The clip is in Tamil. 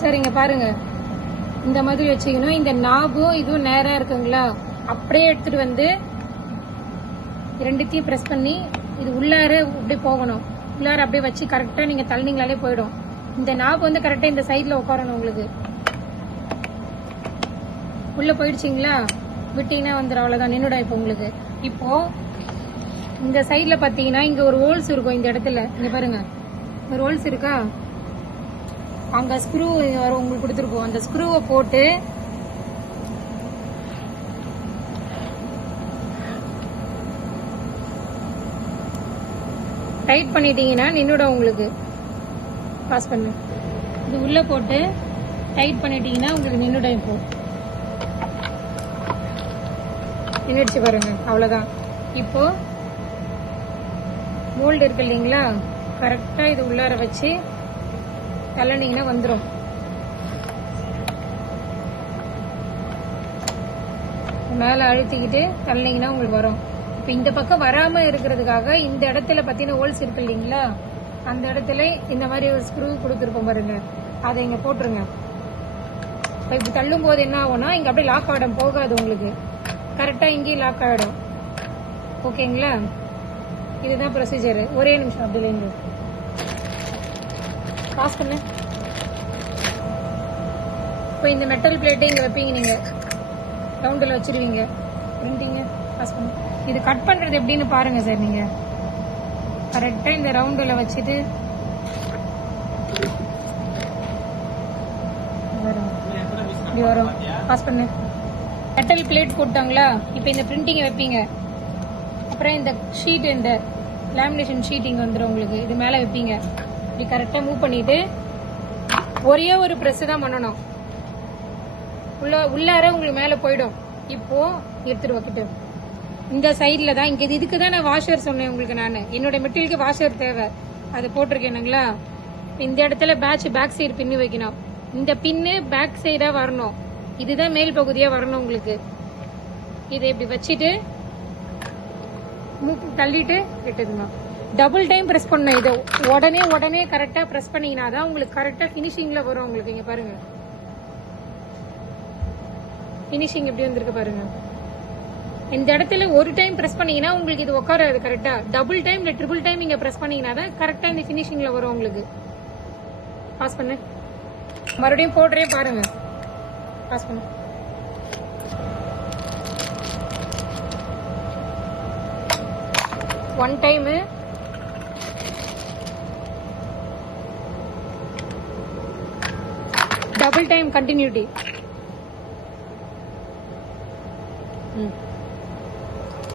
சரிங்க பாருங்க, இந்த மாதிரி வச்சுக்கணும். இந்த நாபும் இதுவும் நேரா இருக்குங்களா, அப்படியே எடுத்துட்டு வந்து ரெண்டுத்தையும் ப்ரெஸ் பண்ணி இது உள்ளார அப்படியே போகணும். உள்ளார அப்படியே வச்சு கரெக்டா நீங்க தள்ளினீங்களாலே போயிடும். இந்த நாப் வந்து கரெக்டா இந்த சைட்ல உட்காரணும். உங்களுக்கு உள்ள போயிடுச்சிங்களா, விட்டீங்கன்னா வந்துடும். அவ்வளவுதான், நின்னுடும். இப்போ உங்களுக்கு இப்போ இந்த சைட்ல பாத்தீங்கன்னா இங்க ஒரு ஹோல்ஸ் இருக்கும். இந்த இடத்துல இங்க பாருங்க, ஒரு ஹோல்ஸ் இருக்கா, அங்க ஸ்க்ரூ உங்களுக்கு கொடுத்துருக்கோம். அந்த ஸ்க்ரூவை போட்டு டைட் பண்ணிட்டீங்கன்னா நின்னுடும். உங்களுக்கு பாஸ் பண்ணு, இது உள்ள போட்டு டைட் பண்ணிட்டீங்கன்னா உங்களுக்கு நின்னுடும். இப்போ நின்றுடுச்சு பாருங்க, அவ்வளவுதான். இப்போ மோல்டு இருக்கு இல்லைங்களா, கரெக்டா இது உள்ளார வச்சு தள்ளனீங்கன்னா வந்துடும். மேல அழுத்திக்கிட்டு தள்ளனீங்கன்னா உங்களுக்கு வரும். இப்ப இந்த பக்கம் வராம இருக்கிறதுக்காக இந்த இடத்துல பாத்தீங்கன்னா ஹோல்ஸ் இருக்கு இல்லைங்களா, அந்த இடத்துல இந்த மாதிரி ஒரு ஸ்க்ரூ கொடுத்துருப்போம் பாருங்க, அதை இங்க போட்டுருங்க. இப்ப இப்படி தள்ளும் போது என்ன ஆகும்னா இங்க அப்படியே லாக் ஆகிடும், போகாது உங்களுக்கு. கரெக்டா இங்கேயும் லாக் ஆகிடும். ஓகேங்களா, இதுதான் ப்ரொசீஜர். ஒரே நிமிஷம் அப்படில இருந்து பாஸ் பண்ணு. இப்போ இந்த மெட்டல் பிளேட்டை இங்க வைப்பீங்க, நீங்க ரவுண்டில் வச்சிருவீங்க. பிரிண்டிங்க பாஸ் பண்ணு. இது கட் பண்றது எப்படின்னு பாருங்க சார். நீங்க கரெக்டா இந்த ரவுண்டில் வச்சுட்டு இப்படி வரும். பாஸ் பண்ணு. மெட்டல் பிளேட் போட்டாங்களா, இப்போ இந்த பிரிண்டிங்கை வைப்பீங்க. அப்புறம் இந்த ஷீட், இந்த லேமினேஷன் ஷீட் இங்க வந்துடும் உங்களுக்கு. இது மேல வைப்பீங்க. இப்படி கரெக்டா மூவ் பண்ணிட்டு ஒரே ஒரு பிரஸ் தான் பண்ணணும். உள்ளார உங்களுக்கு மேல போயிடும். இப்போ எடுத்துட்டு வைக்கிட்டு இந்த சைட்ல தான், இங்க இதுக்கு தான் நான் வாஷர் சொன்னேன் உங்களுக்கு. நான் என்னோட மெட்டீரியலுக்கு வாஷர் தேவை, அதை போட்டிருக்கேனுங்களா. இந்த இடத்துல பேக் சைடு பின்னு வைக்கணும். இந்த பின்னு பேக் சைடா வரணும். இதுதான் மேல் பகுதியா வரணும் உங்களுக்கு. இதை இப்படி வச்சுட்டு தள்ளிட்டு விட்டுதுங்க. டபுள் டைம் பிரஸ் பண்ணணும். இதை உடனே கரெக்டா பிரஸ் பண்ணீங்கன்னா தான் உங்களுக்கு கரெக்டா பினிஷிங்ல வரும். உங்களுக்கு இங்க பாருங்க, பினிஷிங் எப்படி வந்திருக்கு பாருங்க. இந்த இடத்துல ஒரு டைம் பிரஸ் பண்ணீங்கன்னா உங்களுக்கு இது உட்காராது கரெக்டா. டபுள் டைம் இல்ல ட்ரிபிள் டைம் நீங்க பிரஸ் பண்ணீங்கன்னா தான் கரெக்டா இந்த பினிஷிங்ல வரும் உங்களுக்கு. பாஸ் பண்ணு. மறுபடியும் போடுறே பாருங்க. பாஸ் பண்ணு. One time double time continuity.